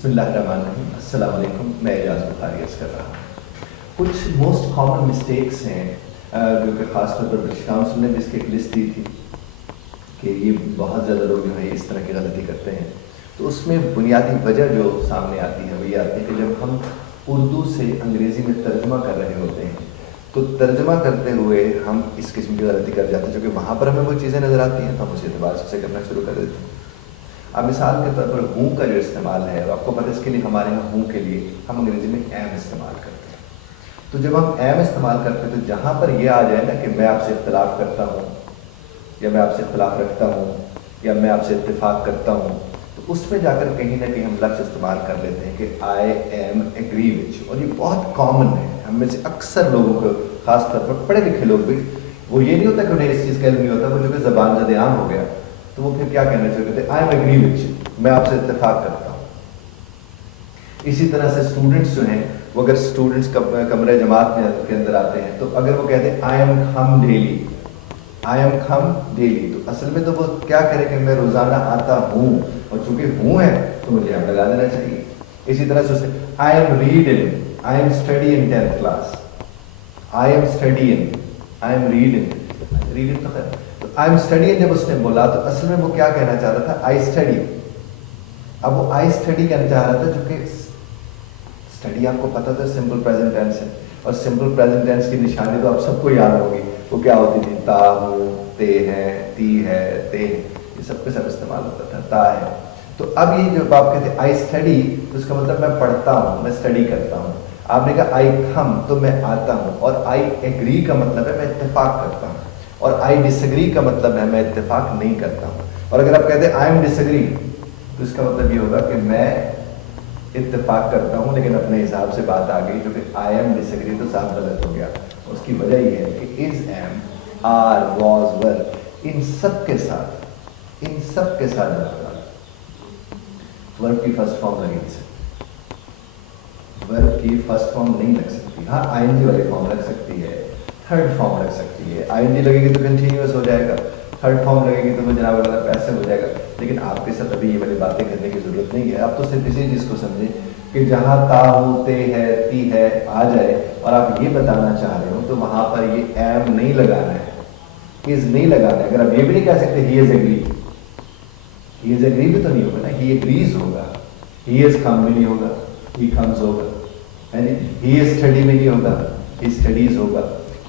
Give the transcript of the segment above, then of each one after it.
बिस्मिल्लाहिर्रहमानिर्रहीम। अस्सलाम वालेकुम। मैं एजाज बुखारी अर्ज़ कर रहा हूँ। कुछ मोस्ट कॉमन मिस्टेक्स हैं जो कि ख़ासतौर पर ब्रिटिश काउंसिल ने भी इसकी एक लिस्ट दी थी कि ये बहुत ज़्यादा लोग जो है इस तरह की गलती करते हैं। तो उसमें बुनियादी वजह जो सामने आती है वो ये आती है कि जब हम उर्दू से अंग्रेज़ी में तर्जुमा कर रहे होते हैं तो तर्जुमा करते हुए हम इस किस्म की गलती कर जाते हैं, क्योंकि वहाँ पर हमें वो चीज़ें नज़र आती हैं तो हम उसी एतबार से करना शुरू कर देते हैं। अब मिसाल के तौर पर हूँ का जो इस्तेमाल है, और आपको पता है इसके लिए हमारे यहाँ हूँ के लिए हम अंग्रेज़ी में एम इस्तेमाल करते हैं। तो जब हम एम इस्तेमाल करते हैं तो जहाँ पर यह आ जाए ना कि मैं आपसे इख्तलाफ करता हूँ या मैं आपसे इख्तलाफ रखता हूँ या मैं आपसे इत्तेफाक करता हूँ, तो उसमें जाकर कहीं ना कहीं हम लफ्ज़ इस्तेमाल कर लेते हैं कि आई एम एग्री विच। और ये बहुत कॉमन है, हम में से अक्सर लोगों को, ख़ासतौर पर पढ़े लिखे लोग भी, वो ये नहीं होता कि उन्हें इस चीज़ का इल्म नहीं होता, वो जो कि ज़बान ज़द-ए-आम हो गया तो वो फिर क्या कहना चाहिए, कहते आई एम एग्री विच, मैं आपसे इत्तेफाक करता हूँ। इसी तरह से स्टूडेंट्स जो हैं वो अगर स्टूडेंट्स कमरे जमात में के अंदर आते हैं तो अगर वो कहते हैं I am come daily, I am come daily, तो असल में तो वो क्या करें कि मैं रोज़ाना आता हूँ, और चूंकि हूँ है तो मुझे यहाँ लगा देना चाहिए। इसी तरह से I am reading, I am study in 10th class, I am studying, I am reading, reading तो खैर, आई एम स्टडीइंग जब उसने बोला तो असल में वो क्या कहना चाह रहा था, आई स्टडी। अब वो आई स्टडी कहना चाह रहा था, चूंकि स्टडी आपको पता था सिंपल प्रेजेंट टेंस है, और सिंपल प्रेजेंट टेंस की निशानी तो आप सबको याद होगी, वो क्या होती थी, ता, हूँ, ते है, ती है, ते है, ये सब के सब इस्तेमाल होता था, ता है। तो अब ये जब आप कहते आई स्टडी तो उसका मतलब मैं पढ़ता हूँ, मैं स्टडी करता हूँ। आपने कहा आई कम तो मैं आता हूँ, और आई एग्री का मतलब है मैं इत्तेफाक करता हूँ, और आई डिसएग्री का मतलब है मैं इत्तेफाक नहीं करता हूँ। और अगर आप कहते हैं आई एम डिसएग्री तो इसका मतलब ये होगा कि मैं इत्तेफाक करता हूँ लेकिन अपने हिसाब से बात आ गई, क्योंकि आई एम डिसएग्री तो साफ गलत हो गया। उसकी वजह ये है कि इज, एम, आर, वॉज, वर, इन सब के साथ वर्ब की फर्स्ट फॉर्म लगी नहीं सकती, वर्ब की फर्स्ट फॉर्म नहीं लग सकती। हाँ, आईएनजी वाली फॉर्म लग सकती है, थर्ड फॉर्म लग सकती है। आईएनजी लगेगी तो कंटिन्यूअस हो जाएगा, थर्ड फॉर्म लगेगी तो जनाब वाला पैसे हो जाएगा। लेकिन आपके साथ अभी ये वाली बातें करने की जरूरत नहीं है। आप तो सिर्फ इसी चीज़ को समझें कि जहाँ ता, हूँ, ते है, ती है आ जाए और आप ये बताना चाह रहे हो तो वहाँ पर ये एम नहीं लगाना है, इज नहीं लगाना है। अगर आप ये भी नहीं कह सकते he is agree, he is agree भी तो नहीं होगा ना, ही एग्रीज होगा, ही इज कम भी नहीं होगा, ही कम्स होगा, ही इज स्टडी में नहीं होगा, ही स्टडीज होगा।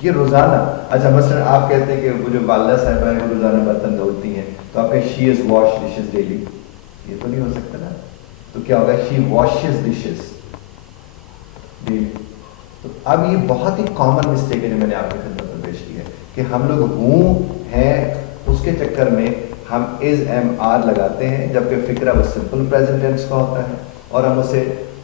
ये रोज़ाना, अच्छा मसलन आप कहते हैं कि वो जो वालदा साहब है वो रोज़ाना बर्तन धोती हैं, तो आप कहें she is wash dishes daily, ये तो नहीं हो सकता ना। तो क्या होगा, शी वॉशेज डिशेज डेली। तो अब ये बहुत ही कॉमन मिस्टेक है जो मैंने आपकी खिदमत में पेश की है कि हम लोग हूँ हैं उसके चक्कर में हम इज, एम, आर लगाते हैं, जबकि फिक्रा वो सिंपल प्रेजेंट टेंस का होता है, और हम उसे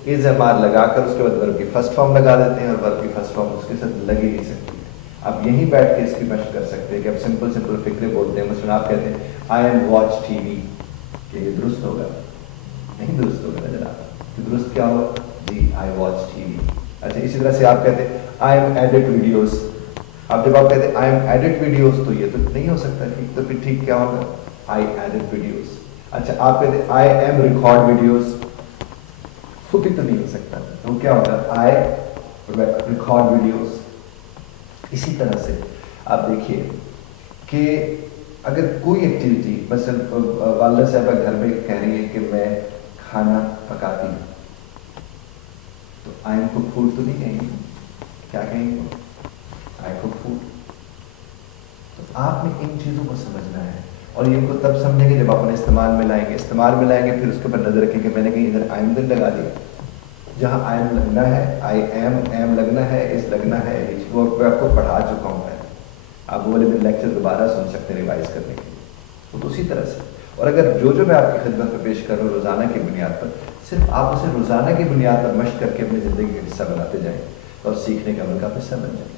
इज, एम, आर लगाकर उसके बाद वर्ब की फर्स्ट फॉर्म लगा देते हैं, और वर्ब की फर्स्ट फॉर्म उसके साथ लग ही नहीं सकती है। आप यहीं बैठ के इसकी मशक कर सकते हैं कि आप सिंपल फिक्रे बोलते हैं। मसलन आप कहते हैं आई एम वॉच टीवी, कि ये दुरुस्त होगा? नहीं दुरुस्त होगा ना जनाब, तो दुरुस्त क्या होगा जी, आई वॉच टीवी। अच्छा, इसी तरह से आप कहते हैं आई एम एडिट वीडियोस, अब जब आप कहते हैं आई एम एडिट वीडियोस तो ये तो नहीं हो सकता ठीक, तो फिर ठीक क्या होगा, आई एडिट वीडियोस। अच्छा, आप कहते हैं आई एम रिकॉर्ड वीडियोस, वो भी तो नहीं हो सकता, तो क्या होगा, आई रिकॉर्ड वीडियोस। इसी तरह से आप देखिए कि अगर कोई एक्टिविटी, मसलन वालदा साहबा घर में कह रही है कि मैं खाना पकाती हूँ, तो आई एम कुक फूड तो नहीं कहेंगे, क्या कहेंगे, आई कुक फूड। तो आपने इन चीज़ों को समझना है, और इनको तब समझेंगे जब आप उन्हें इस्तेमाल में लाएंगे। इस्तेमाल में लाएंगे फिर उसके ऊपर नजर रखेंगे, मैंने कहीं इधर आई एम लगा दिया, जहाँ आई एम लगना है, आई एम लगना है, इस लगना है, वो आपको पढ़ा चुका हूँ मैं, आप वो वाले दिन लेक्चर दोबारा सुन सकते हैं रिवाइज करने के लिए। तो उसी तरह से, और अगर जो मैं आपकी खिदमत में पेश कर रहा हूँ रोज़ाना की बुनियाद पर, सिर्फ आप उसे रोज़ाना की बुनियाद पर मशक करके अपनी ज़िंदगी का हिस्सा बनाते जाएँ और सीखने का अमल का हिस्सा बन जाए।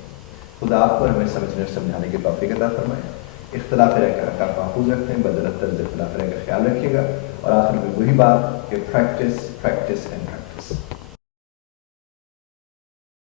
खुदा आपको हमें समझने और समझाने की तौफीक अता फरमाए। इख्तिलाफ राय का महफूज रखें, बदलत तर्ज इख्तिलाफ राय का ख्याल रखिएगा, और आखिर में वही बात कि प्रैक्टिस प्रैक्टिस एंड